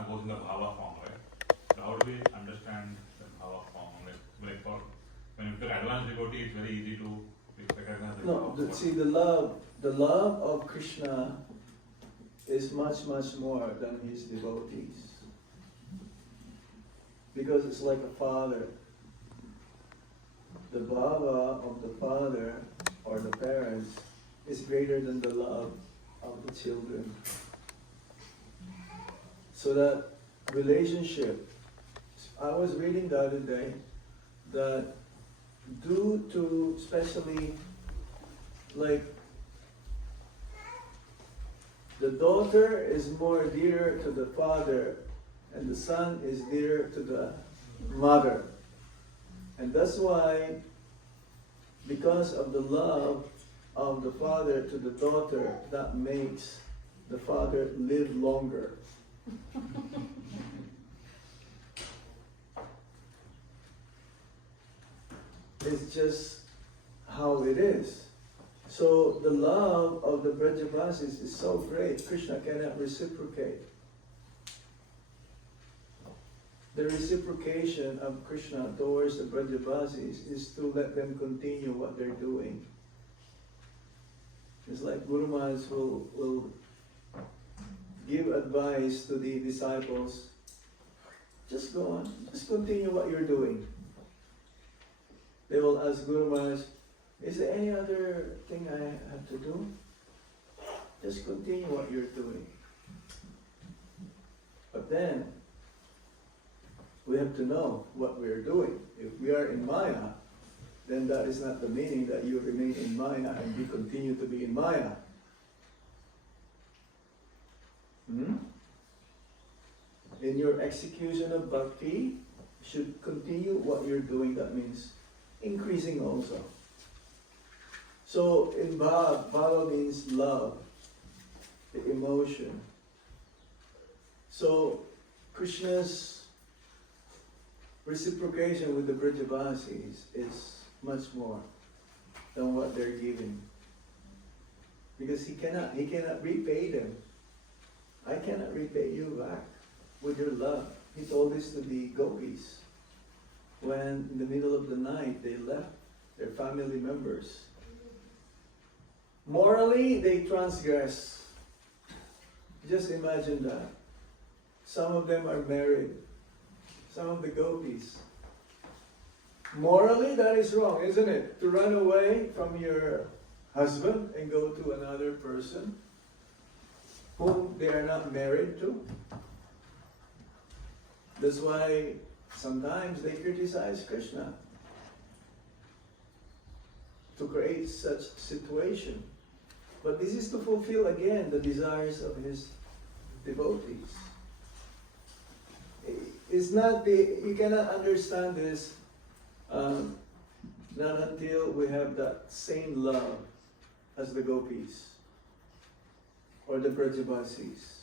Krishna goes in the bhava form, right? So how do we understand the bhava form? Like for when you look at advanced devotee, it's very easy to recognize the No, bhava. see the love of Krishna is much more than his devotees. Because it's like a father. The bhava of the father or the parents is greater than the love of the children. So that relationship, I was reading the other day that due to especially like the daughter is more dear to the father and the son is dear to the mother. And that's why, because of the love of the father to the daughter, that makes the father live longer. It's just how it is. So the love of the Brajavasis is so great, Krishna cannot reciprocate. The reciprocation of Krishna towards the Brajavasis is to let them continue what they're doing. It's like Guru Maharaj will give advice to the disciples. Just go on, just continue what you're doing. They will ask Guru Maharaj, is there any other thing I have to do? Just continue what you're doing. But then, we have to know what we're doing. If we are in Maya, then that is not the meaning that you remain in Maya and we continue to be in Maya. In your execution of bhakti, you should continue what you're doing. That means increasing also. So in bhava means love, the emotion. So Krishna's reciprocation with the Brajavasis is much more than what they're giving. Because he cannot repay them. I cannot repay you back with your love. He told this to the gopis when in the middle of the night they left their family members. Morally, they transgress. Just imagine that. Some of them are married. Some of the gopis. Morally, that is wrong, isn't it? To run away from your husband and go to another person whom they are not married to. That's why sometimes they criticize Krishna to create such situation. But this is to fulfill again the desires of his devotees. It's not you cannot understand this not until we have that same love as the gopis or the Brajavasis.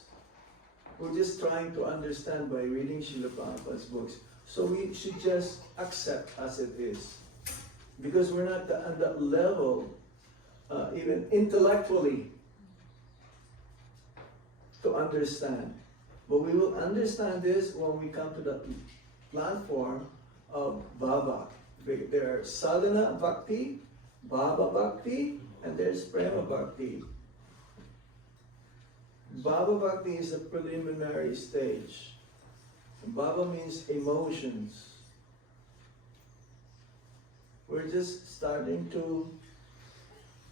We're just trying to understand by reading Srila Prabhupada's books. So we should just accept as it is. Because we're not at that level, even intellectually, to understand. But we will understand this when we come to the platform of bhava. There are sadhana bhakti, bhava bhakti, and there's prema bhakti. Bhava bhakti is a preliminary stage. Bhava means emotions. We're just starting to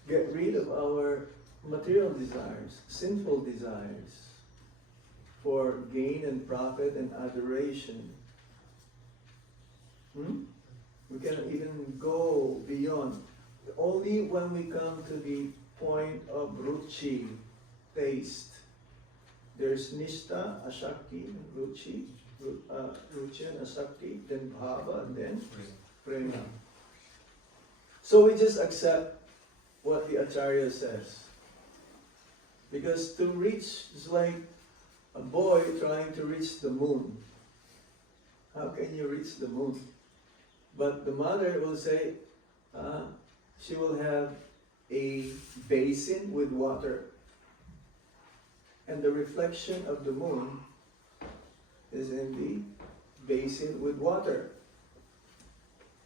get rid of our material desires, sinful desires, for gain and profit and adoration. We cannot even go beyond. Only when we come to the point of ruchi, taste. There's nishta, asakti, ruchi, ruchi and asakti, then bhava, and then prema. So we just accept what the Acharya says. Because to reach is like a boy trying to reach the moon. How can you reach the moon? But the mother will say, she will have a basin with water. And the reflection of the moon is in the basin with water.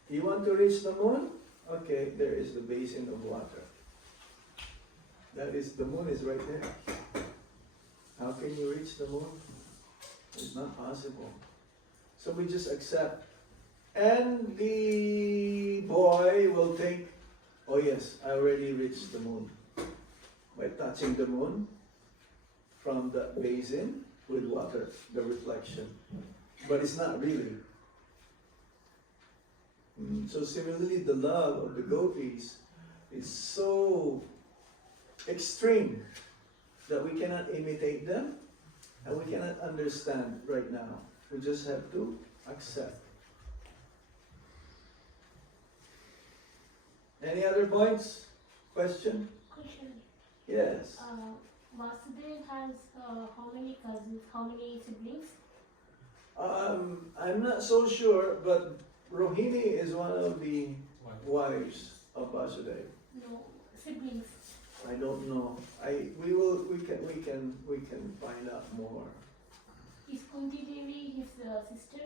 You want to reach the moon? Okay, there is the basin of water. That is, the moon is right there. How can you reach the moon? It's not possible. So we just accept. And the boy will think, oh yes, I already reached the moon. By touching the moon from the basin with water, the reflection. But it's not really. So similarly, the love of the gopis is so extreme that we cannot imitate them and we cannot understand right now. We just have to accept. Any other points? Question? Question. Yes. Vasudev has how many cousins, how many siblings? I'm not so sure, but Rohini is one of the wives of Vasudeva. No, siblings. I don't know. We can find out more. Is Kunti Devi his sister?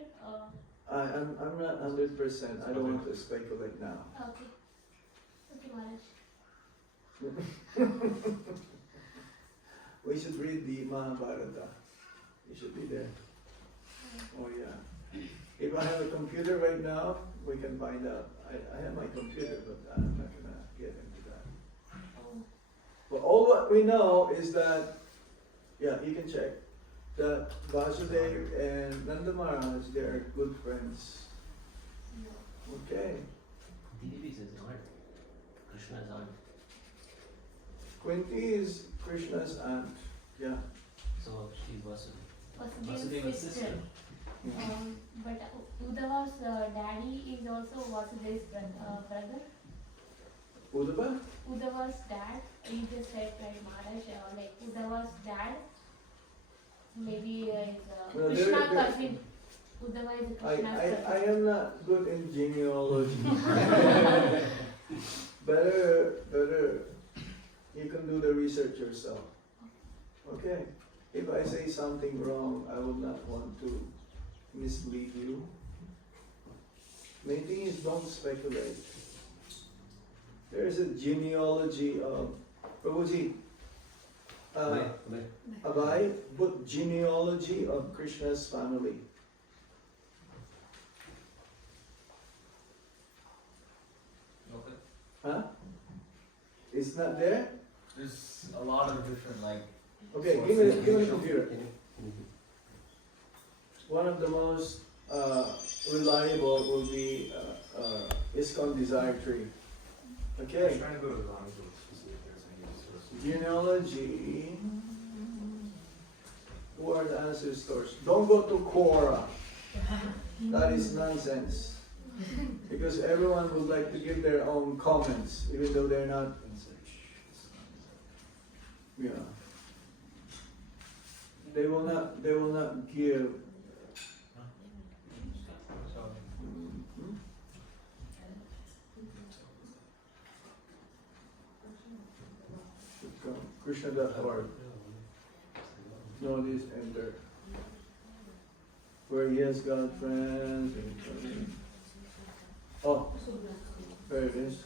I'm not 100%. I don't want to speculate now. Okay. Okay, Maharaj. We should read the Mahabharata. You should be there. Oh yeah. If I have a computer right now, we can find out. I have my computer, but I'm not gonna get into that. Oh. But all what we know is that, yeah, you can check, that Vasudev and Nanda Maharaj, they are good friends. No. Okay. Devi is his aunt. Krishna's aunt. Kunti is Krishna's aunt. Yeah. So she's Vasudeva. Vasudeva's Vasudeva's sister. sister. But Uddhava's daddy is also Vasudev's brother. Uddhava? Uddhava's dad, you just said right, Maharaj, like Uddhava's dad, maybe is No, Krishna they're- cousin. Uddhava is Krishna's I cousin. am not good in genealogy. better, you can do the research yourself. Okay? If I say something wrong, I would not want to mislead you. Main thing is don't speculate. There is a genealogy of Prabhuji. Abhay, put genealogy of Krishna's family. Okay. Huh? It's not there? There's a lot of different Okay, give me the computer. One of the most reliable will be ISKCON Desire Tree. Okay. Trying to go to the wrong book to see if there's any sources. Genealogy. Who are the ancestors? Don't go to Quora. That is nonsense. Because everyone would like to give their own comments, even though they're not. Yeah. They will not give. Mhm. Should come. Krishna.org. No, this enter. Where he has got friends and oh, there it is.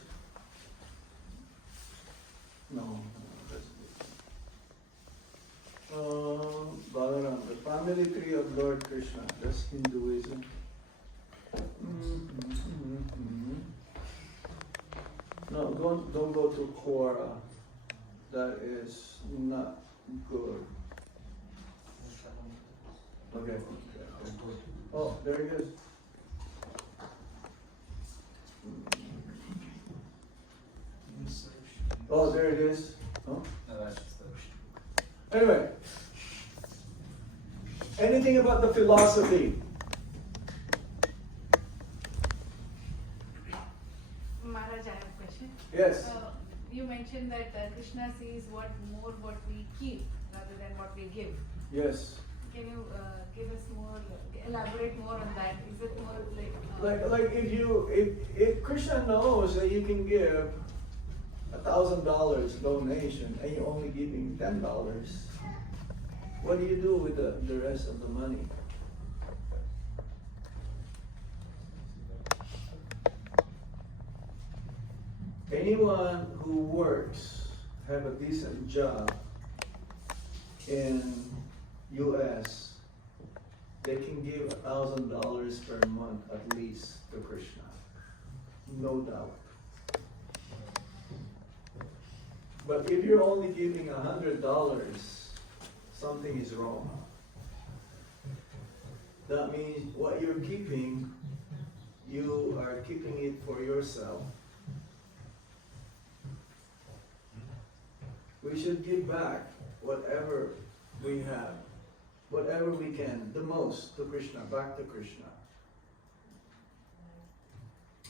No, that's Balaram, the family tree of Lord Krishna. That's Hinduism. No, don't go to Quora. That is not good. Okay. Oh, there it is. Oh, there it is. Oh. No, that's just the Anyway, anything about the philosophy? Maharaj, I have a question. Yes. You mentioned that Krishna sees what we keep rather than what we give. Yes. Can you give us more, elaborate more on that? Is it more Like if Krishna knows that you can give $1,000 donation and you're only giving $10, what do you do with the rest of the money? anyone who works, have a decent job in US, they can give $1,000 per month at least to Krishna. No doubt. But if you're only giving $100, something is wrong. That means what you're keeping, you are keeping it for yourself. We should give back whatever we have, whatever we can, the most to Krishna, back to Krishna.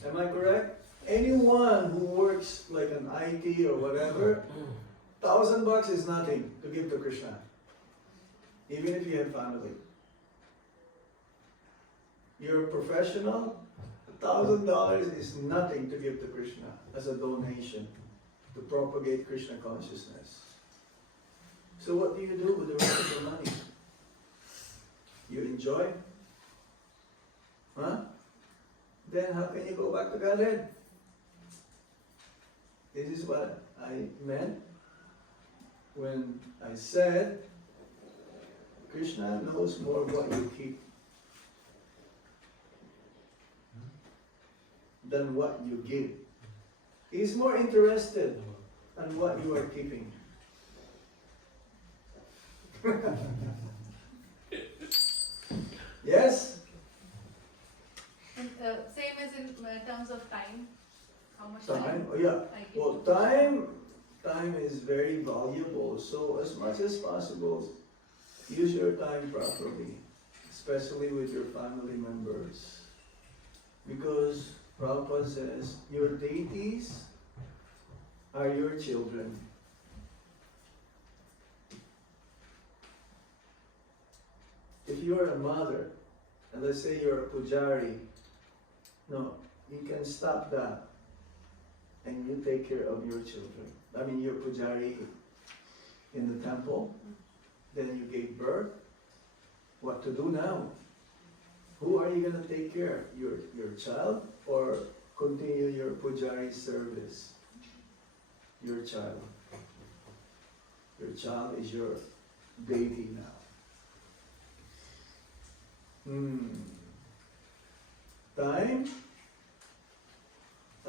Am I correct? Anyone who works like an IT or whatever, $1,000 is nothing to give to Krishna, even if you have family. You're a professional, $1,000 is nothing to give to Krishna as a donation to propagate Krishna consciousness. So what do you do with the rest of the money? You enjoy? Huh? Then how can you go back to Godhead? This is what I meant when I said Krishna knows more what you keep than what you give. He's more interested in what you are keeping. Yes? And, same as in terms of time. How much Time? Oh, yeah. I give Well, to Krishna. time is very valuable. So as much as possible, use your time properly, especially with your family members. Because Prabhupada says, your deities are your children. If you are a mother, and let's say you're a pujari, no, you can stop that and you take care of your children. I mean, you're pujari in the temple, then you gave birth. What to do now? Who are you going to take care? Your child, or continue your pujari service? Your child. Your child is your deity now. Time,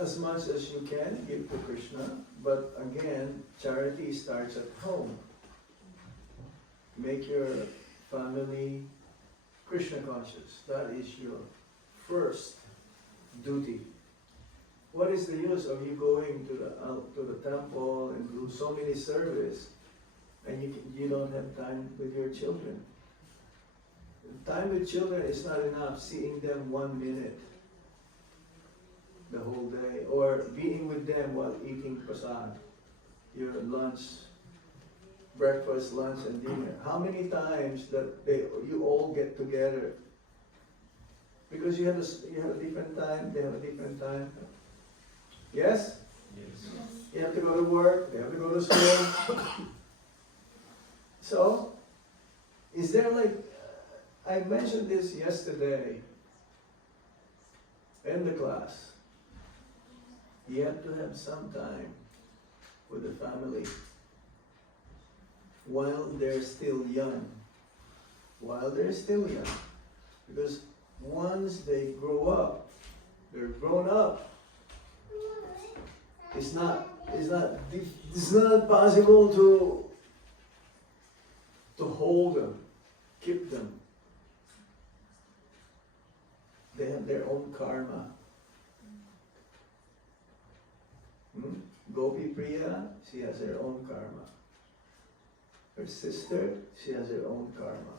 as much as you can, give to Krishna. But again, charity starts at home. Make your family Krishna conscious. That is your first duty. What is the use of you going to the temple and do so many service and you don't have time with your children? Time with children is not enough. Seeing them 1 minute the whole day, or being with them while eating prasad, your lunch, breakfast, lunch, and dinner. How many times that you all get together? Because you have a different time, they have a different time. Yes? Yes. You have to go to work, they have to go to school. So, is there like, I mentioned this yesterday in the class. You have to have some time with the family while they're still young. While they're still young. Because once they grow up, they're grown up. It's not possible to hold them, keep them. They have their own karma. Gopi Priya, she has her own karma. Her sister, she has her own karma.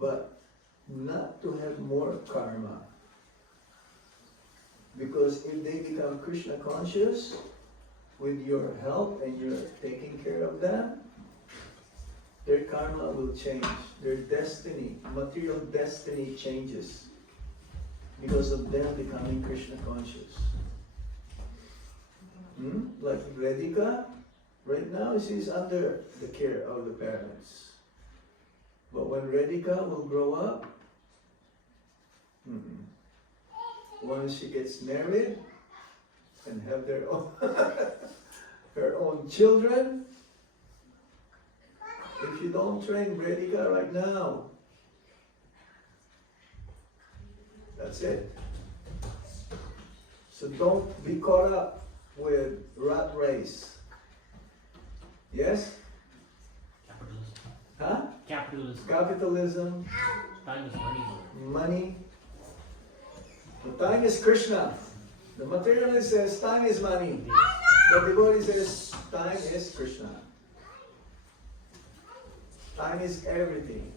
But not to have more karma. Because if they become Krishna conscious, with your help and you're taking care of them, their karma will change. Their destiny, material destiny changes because of them becoming Krishna conscious. Like Radhika, right now she's under the care of the parents. But when Radhika will grow up, once she gets married, and have their own her own children. If you don't train Vedika right now, that's it. So don't be caught up with rat race. Yes? Capitalism. Huh? Capitalism. Capitalism, Time is money. money. The time is Krishna. The materialist says time is money. The devotee says time is Krishna. Time is everything.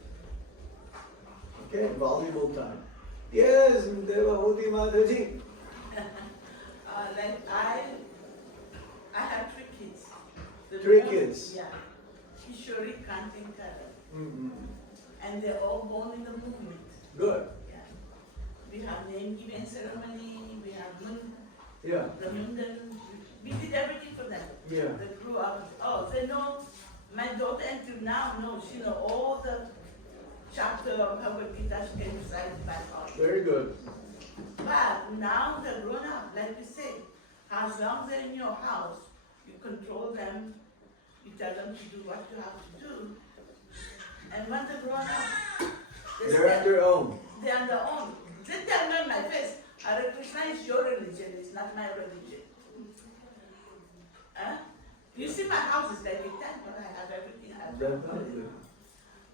Okay, valuable time. Yes, Devahoti Mataji. Like I have 3 kids. The Three boys- kids. Yeah. Kishori, Kanti, and Katha. Mm-hmm. And they're all born in the movement. Good. Yeah. We have name giving ceremony, we have Yeah. Ramundan. We did everything for them. Yeah. They grew up. Oh, they know, my daughter until now knows, she know all the chapter of Bhagavad Gita, she can recite it by heart. Very good. But now they're grown up, like you say, as long as they're in your house, you control them, you tell them to do what you have to do. And when they're grown up, They're on their own. they're on their own. They tell me in my face, Hare Krishna is your religion, it's not my religion. Huh? You see my house is like a temple, I have everything I have. Definitely.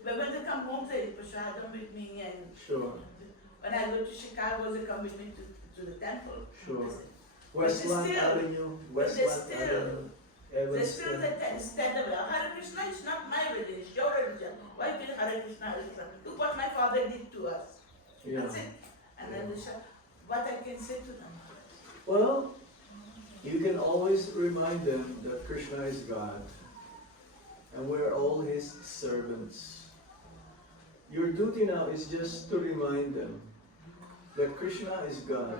But when they come home, they prasadam with me, and Sure. when I go to Chicago, they come with me to the temple. Sure. But Westland still- Avenue. but they Westland still- Avenue. They still Evanston. stand up, Hare Krishna is not my religion, it's your religion. Why did Hare Krishna, Hare Krishna? Look what my father did to us. Yeah. That's it. And then they say, what I can say to them. Well, you can always remind them that Krishna is God and we're all His servants. Your duty now is just to remind them that Krishna is God.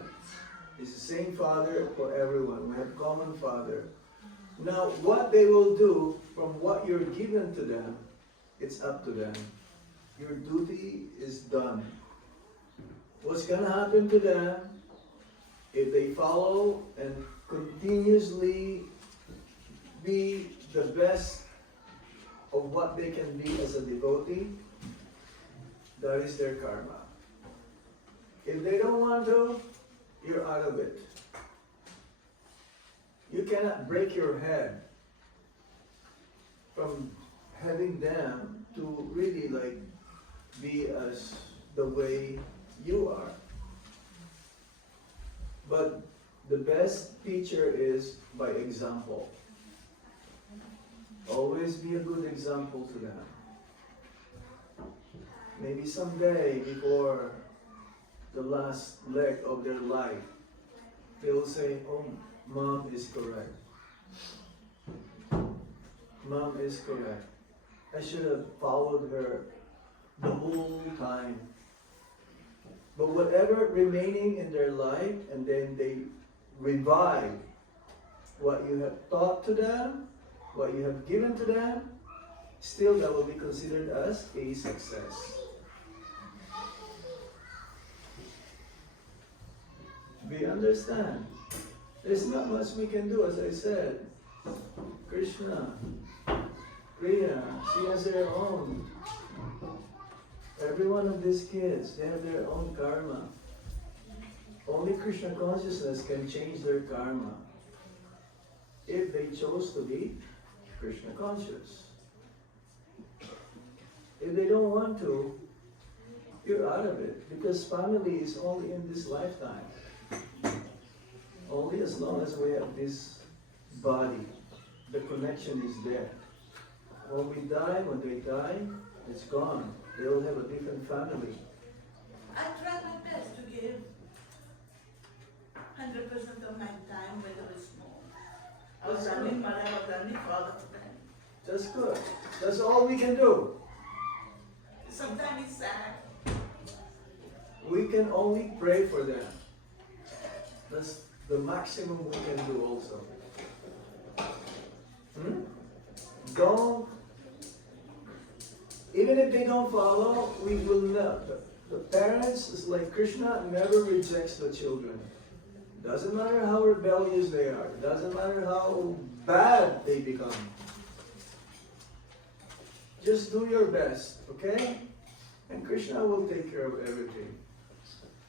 He's the same Father for everyone. We have common Father. Now, what they will do from what you're given to them, it's up to them. Your duty is done. What's going to happen to them if they follow and continuously be the best of what they can be as a devotee? That is their karma. If they don't want to, you're out of it. You cannot break your head from having them to really like be as the way you are. But the best teacher is by example. Always be a good example to them. Maybe someday before the last leg of their life, they will say, oh, Mom is correct. Mom is correct. I should have followed her the whole time. But whatever remaining in their life, and then they revive what you have taught to them, what you have given to them, still that will be considered as a success. We understand. There's not much we can do, as I said. Krishna, Priya, she has their own. Every one of these kids, they have their own karma. Only Krishna consciousness can change their karma if they chose to be Krishna conscious. If they don't want to, you're out of it, because family is only in this lifetime. Only as long as we have this body, the connection is there. When we die, when they die, it's gone. They will have a different family. I try my best to give 100% of my time, whether it's small. I was running mother, I was running father for them. That's good. That's all we can do. Sometimes it's sad. We can only pray for them. That's the maximum we can do also. Don't, even if they don't follow, we will not. The parents is like Krishna never rejects the children. Doesn't matter how rebellious they are. Doesn't matter how bad they become. Just do your best, okay? And Krishna will take care of everything.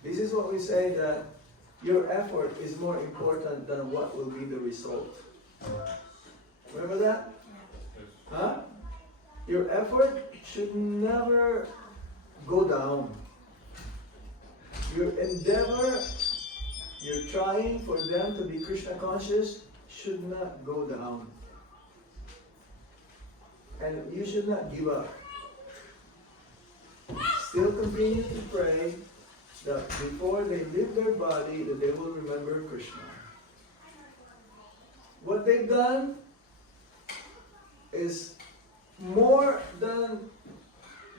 This is what we say, that your effort is more important than what will be the result. Remember that? Huh? Your effort should never go down. Your endeavor, your trying for them to be Krishna conscious should not go down. And you should not give up. Still continue to pray that before they leave their body, that they will remember Krishna. What they've done is more than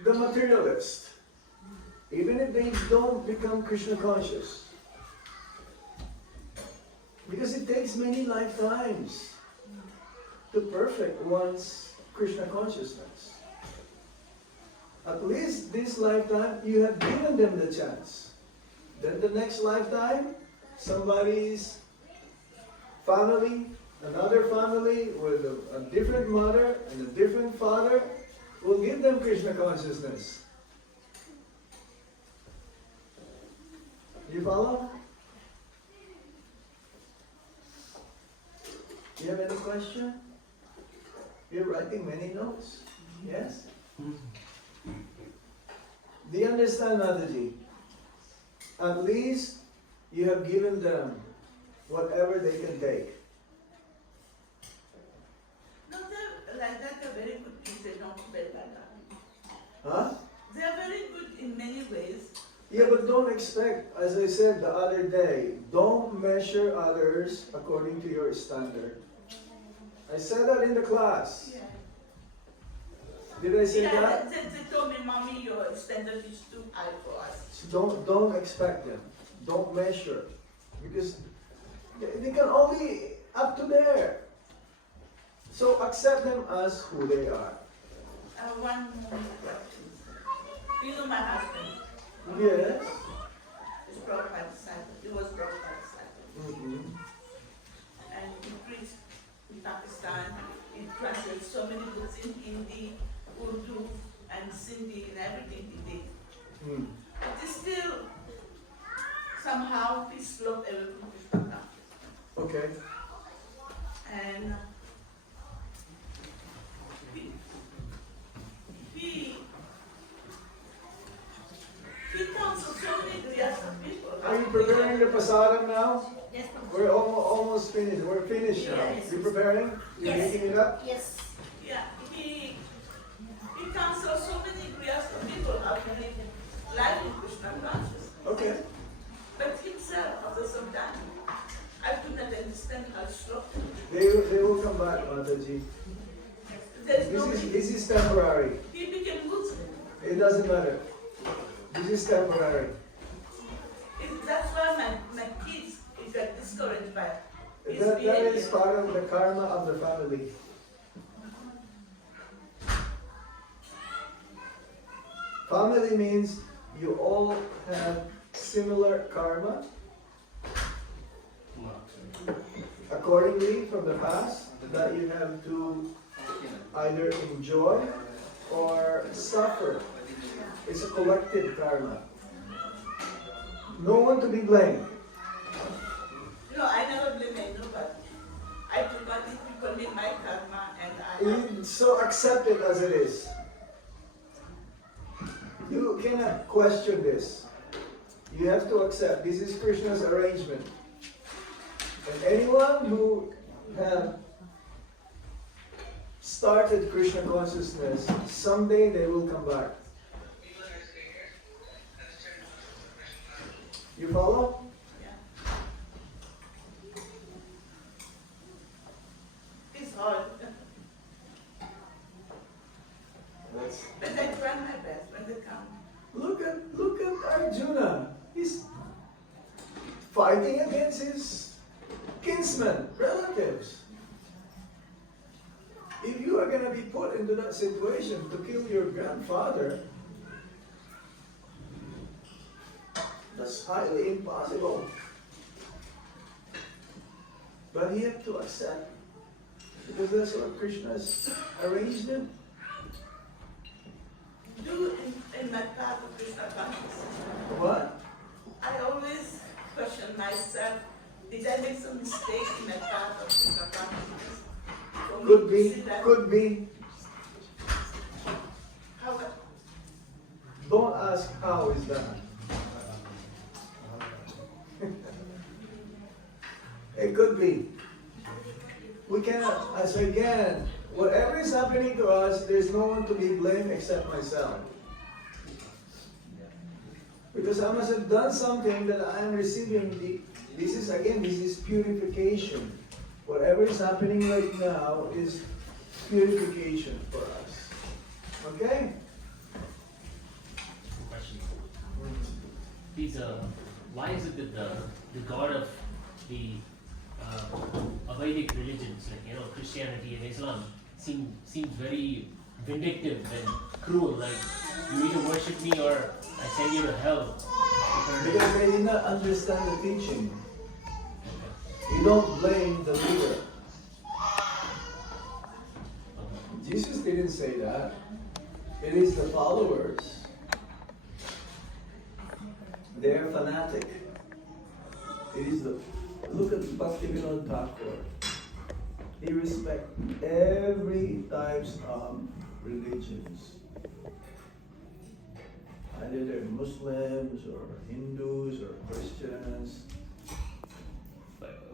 the materialist. Even if they don't become Krishna conscious. Because it takes many lifetimes to perfect one's Krishna consciousness. At least this lifetime, you have given them the chance. Then the next lifetime, somebody's family, another family with a different mother and a different father will give them Krishna consciousness. You follow? Do you have any question? You're writing many notes? Yes? Do you understand, Mataji? At least you have given them whatever they can take. No, they're like that, they're very good kids, they don't bad like that. Huh? They are very good in many ways. Yeah, but don't expect, as I said the other day, don't measure others according to your standard. I said that in the class. Yeah. Did I say Yeah, that? they told me, Mommy, your standard is too high for us. So don't expect them. Don't measure. Because they can only up to there. So accept them as who they are. One more question. You know my husband? Yes. He's Prabhupada's disciple. He was Prabhupada's disciple. Mm-hmm. And he preached in Pakistan. He translated so many books in Hindi, Urdu, and Sindhi, and everything he did. Mm. But he still, somehow, he sloped away from Krishna. Okay. And he counsels so many areas of people. Are you preparing the prasadam now? Yes, We're almost finished. We're finished now. Yes. You preparing? You Yes. making it up? yes. Yeah, he counsels so many areas of people how to live life in Krishna consciousness. Okay. But himself, after some time, I could not understand how slow. They will come back, Mataji. There's no This is temporary. he became Muslim. It doesn't matter. This is temporary. That's why my kids got discouraged by his That behavior. is part of the karma of the family. Family means you all have similar karma. Accordingly, from the past, that you have to either enjoy or suffer. It's a collective karma. No one to be blamed. No, I never blame anybody. I do not these people need my karma and I. So accept it as it is. You cannot question this. You have to accept this is Krishna's arrangement. And anyone who have started Krishna consciousness, someday they will come back. You follow? Yeah. It's hard. That's, But I try my best when they come. look at Arjuna. He's fighting against his kinsmen, relatives. If you are going to be put into that situation to kill your grandfather, that's highly impossible. But he had to accept, because that's what Krishna's arrangement. Do in my path of Krishna consciousness. What? I always question myself, did I make some mistake in my path of Krishna consciousness? For me Could to be, see that- could be. How, Don't ask how is that. It could be. We cannot, as again, whatever is happening to us, there's no one to be blamed except myself. Because I must have done something that I am receiving. This is purification. Whatever is happening right now is purification for us. Okay? Question. Why is it that the God of the Vedic religions, like Christianity and Islam, seems very vindictive and cruel? Like, you either worship me or I send you to hell. Because they did not understand the teaching. You don't blame the leader. Jesus didn't say that. It is the followers. They are fanatic. It is the look at Bhaktivinoda Thakur. He respects every types of religions. Either they're Muslims or Hindus or Christians.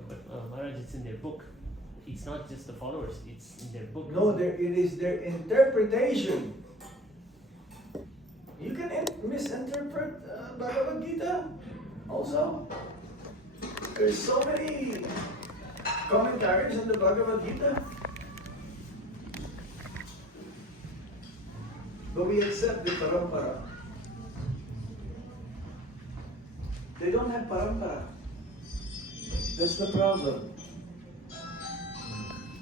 But Maharaj, it's in their book. It's not just the followers, it's in their book. No, it is their interpretation. You can misinterpret Bhagavad Gita also. There's so many commentaries on the Bhagavad Gita. But we accept the parampara. They don't have parampara. That's the problem.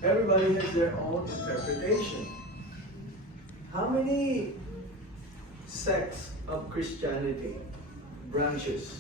Everybody has their own interpretation. How many sects of Christianity, branches?